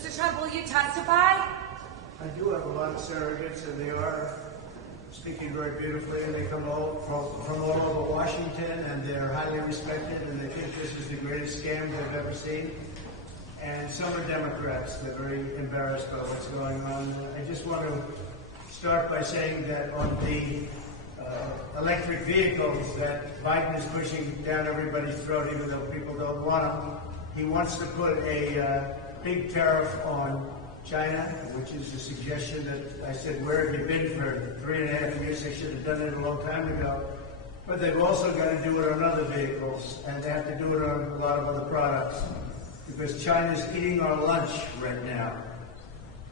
Mr. Trump, will you testify? I do have a lot of surrogates, and they are speaking very beautifully, and they come all from all over Washington, and they're highly respected, and they think this is the greatest scam they've ever seen. And some are Democrats. They're very embarrassed by what's going on. I just want to start by saying that on the electric vehicles that Biden is pushing down everybody's throat, even though people don't want them, he wants to put a big tariff on China, which is a suggestion that I said, where have you been for 3.5 years? They should have done it a long time ago. But they've also got to do it on other vehicles, and they have to do it on a lot of other products, because China's eating our lunch right now.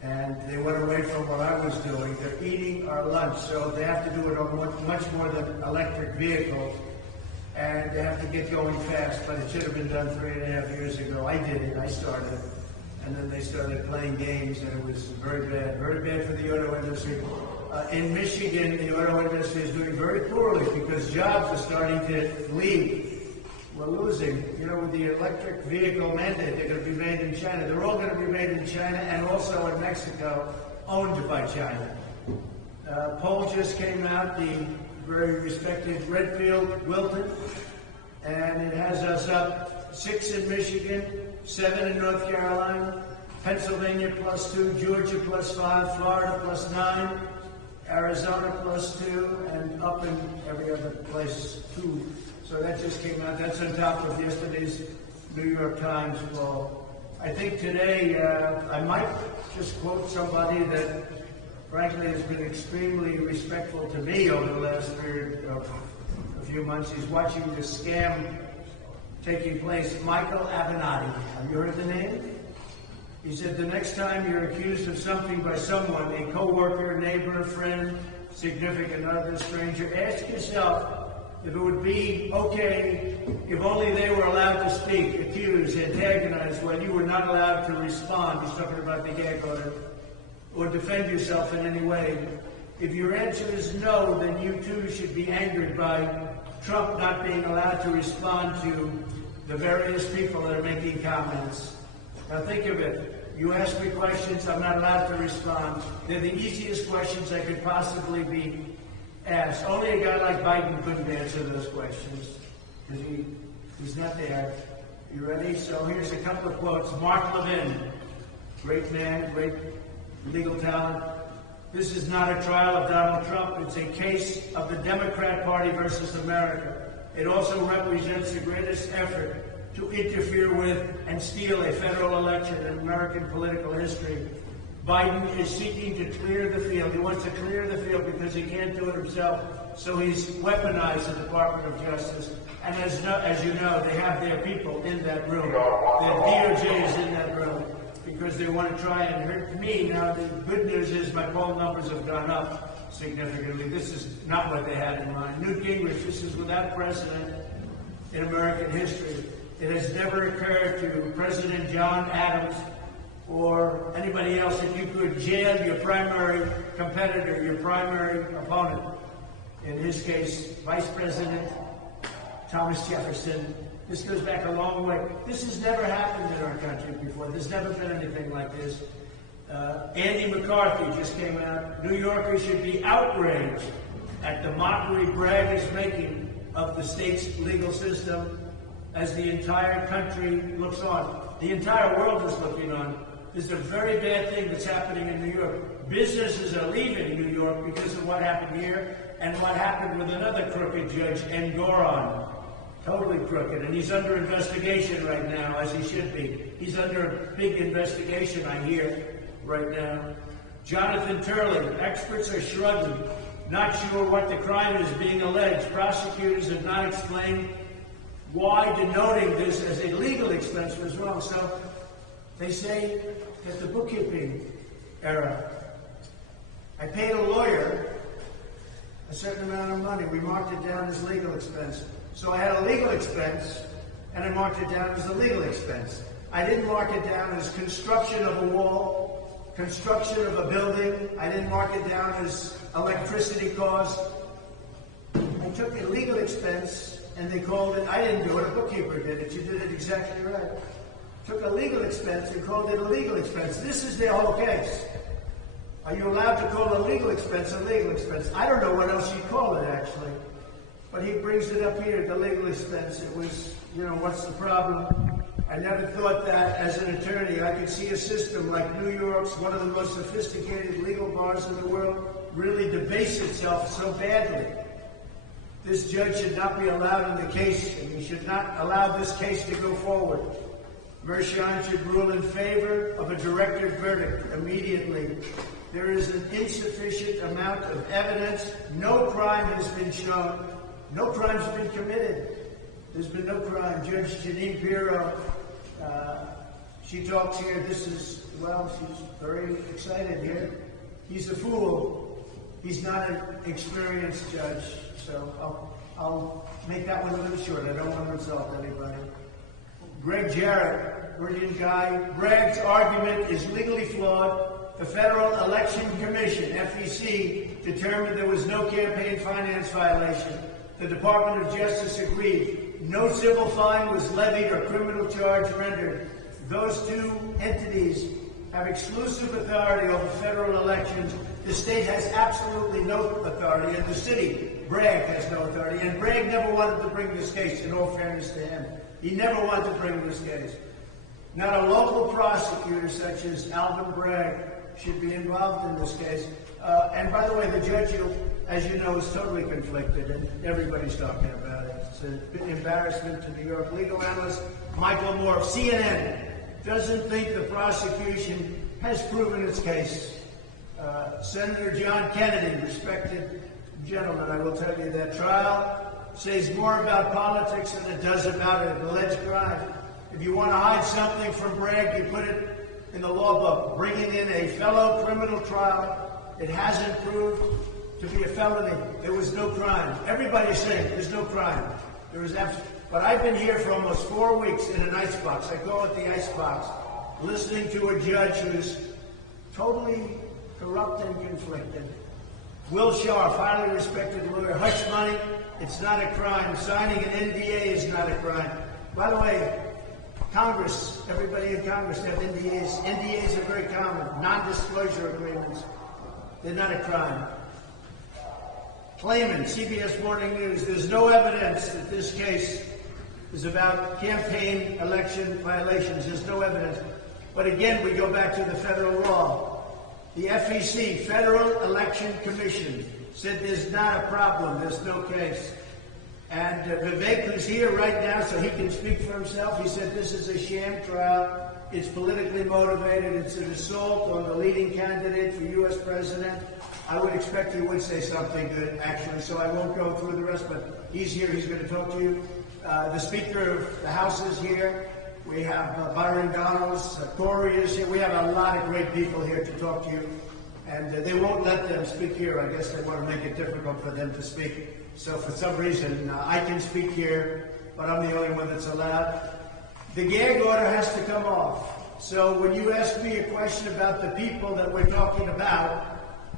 And they went away from what I was doing. They're eating our lunch, so they have to do it on much more than electric vehicles, and they have to get going fast, but it should have been done 3.5 years ago. I did it. I started it. And then they started playing games, and it was very bad for the auto industry. In Michigan, the auto industry is doing very poorly because jobs are starting to leave. We're losing. You know, with the electric vehicle mandate, they're going to be made in China. They're all going to be made in China and also in Mexico, owned by China. Poll just came out, the very respected Redfield Wilton, and it has us up 6 in Michigan, 7 in North Carolina, Pennsylvania +2, Georgia +5, Florida +9, Arizona +2, and up in every other place 2. So that just came out. That's on top of yesterday's New York Times poll. I think today I might just quote somebody that frankly has been extremely respectful to me over the last a few months. He's watching this scam taking place. Michael Avenatti. Have you heard the name? He said, the next time you're accused of something by someone, a co-worker, neighbor, friend, significant other, stranger, ask yourself if it would be okay if only they were allowed to speak, accuse, antagonize, while you were not allowed to respond. He's talking about the gag order, or defend yourself in any way. If your answer is no, then you too should be angered by Trump not being allowed to respond to the various people that are making comments. Now think of it. You ask me questions, I'm not allowed to respond. They're the easiest questions I could possibly be asked. Only a guy like Biden couldn't answer those questions, because he's not there. You ready? So here's a couple of quotes. Mark Levin, great man, great legal talent. This is not a trial of Donald Trump. It's a case of the Democrat Party versus America. It also represents the greatest effort to interfere with and steal a federal election in American political history. Biden is seeking to clear the field. He wants to clear the field because he can't do it himself. So he's weaponized the Department of Justice. And as you know, they have their people in that room. Their DOJ is in that room because they want to try and hurt me. Now, the good news is my poll numbers have gone up significantly. This is not what they had in mind. Newt Gingrich, this is without precedent in American history. It has never occurred to President John Adams or anybody else that you could jail your primary competitor, your primary opponent. In his case, Vice President Thomas Jefferson. This goes back a long way. This has never happened in our country before. There's never been anything like this. Andy McCarthy just came out. New Yorkers should be outraged at the mockery Bragg is making of the state's legal system as the entire country looks on. The entire world is looking on. This is a very bad thing that's happening in New York. Businesses are leaving New York because of what happened here and what happened with another crooked judge, Engoron. Totally crooked. And he's under investigation right now, as he should be. He's under a big investigation, I hear, right now. Jonathan Turley. Experts are shrugging. Not sure what the crime is being alleged. Prosecutors have not explained why denoting this as a legal expense was wrong. So they say that the bookkeeping error. I paid a lawyer a certain amount of money. We marked it down as legal expense. So I had a legal expense, and I marked it down as a legal expense. I didn't mark it down as construction of a wall, construction of a building. I didn't mark it down as electricity cost. I took a legal expense, and they called it, I didn't do it, a bookkeeper did it. You did it exactly right. took a legal expense and called it a legal expense. This is their whole case. Are you allowed to call a legal expense a legal expense? I don't know what else you call it, actually. But he brings it up here, the legal expense. It was, what's the problem? I never thought that as an attorney I could see a system like New York's, one of the most sophisticated legal bars in the world, really debase itself so badly. This judge should not be allowed in the case, and he should not allow this case to go forward. Mershon should rule in favor of a directed verdict immediately. There is an insufficient amount of evidence. No crime has been shown. No crime's been committed. There's been no crime. Judge Janine Pirro, she talks here. She's very excited here. He's a fool. He's not an experienced judge. So I'll make that one a little short. I don't want to insult anybody. Greg Jarrett, brilliant guy. Greg's argument is legally flawed. The Federal Election Commission, FEC, determined there was no campaign finance violation. The Department of Justice agreed. No civil fine was levied or criminal charge rendered. Those two entities have exclusive authority over federal elections. The state has absolutely no authority, and the city, Bragg, has no authority. And Bragg never wanted to bring this case, in all fairness to him. He never wanted to bring this case. Not a local prosecutor such as Alvin Bragg should be involved in this case. And by the way, the judge, as you know, is totally conflicted, and everybody's talking about it. It's an embarrassment to New York legal analyst Michael Moore of CNN doesn't think the prosecution has proven its case. Senator John Kennedy, respected gentleman, I will tell you that trial says more about politics than it does about an alleged crime. If you want to hide something from Bragg, you put it in the law book. Bringing in a fellow criminal trial, it hasn't proved to be a felony. There was no crime. Everybody's saying there's no crime. There is absolutely. But I've been here for almost 4 weeks in an icebox. I call it the icebox, listening to a judge who's totally corrupt and conflicted. Will Shaw, highly respected lawyer. Hush money, it's not a crime. Signing an NDA is not a crime. By the way, Congress, everybody in Congress have NDAs. NDAs are very common. Non-disclosure agreements. They're not a crime. Claimant, CBS Morning News, there's no evidence that this case is about campaign election violations. There's no evidence. But again, we go back to the federal law. The FEC, Federal Election Commission, said there's not a problem. There's no case. And Vivek, who's here right now, so he can speak for himself, he said this is a sham trial. It's politically motivated. It's an assault on the leading candidate for U.S. president. I would expect he would say something good, actually, so I won't go through the rest, but he's here. He's going to talk to you. The Speaker of the House is here. We have Byron Donalds. Corey is here. We have a lot of great people here to talk to you, and they won't let them speak here. I guess they want to make it difficult for them to speak. So for some reason, I can speak here, but I'm the only one that's allowed. The gag order has to come off. So when you ask me a question about the people that we're talking about,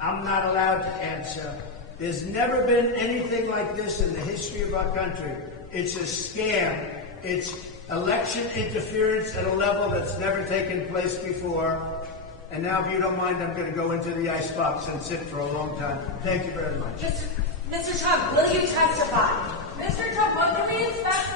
I'm not allowed to answer. There's never been anything like this in the history of our country. It's a scam. It's election interference at a level that's never taken place before. And now, if you don't mind, I'm going to go into the icebox and sit for a long time. Thank you very much. Mr. Trump, will you testify? Mr. Trump, what can we expect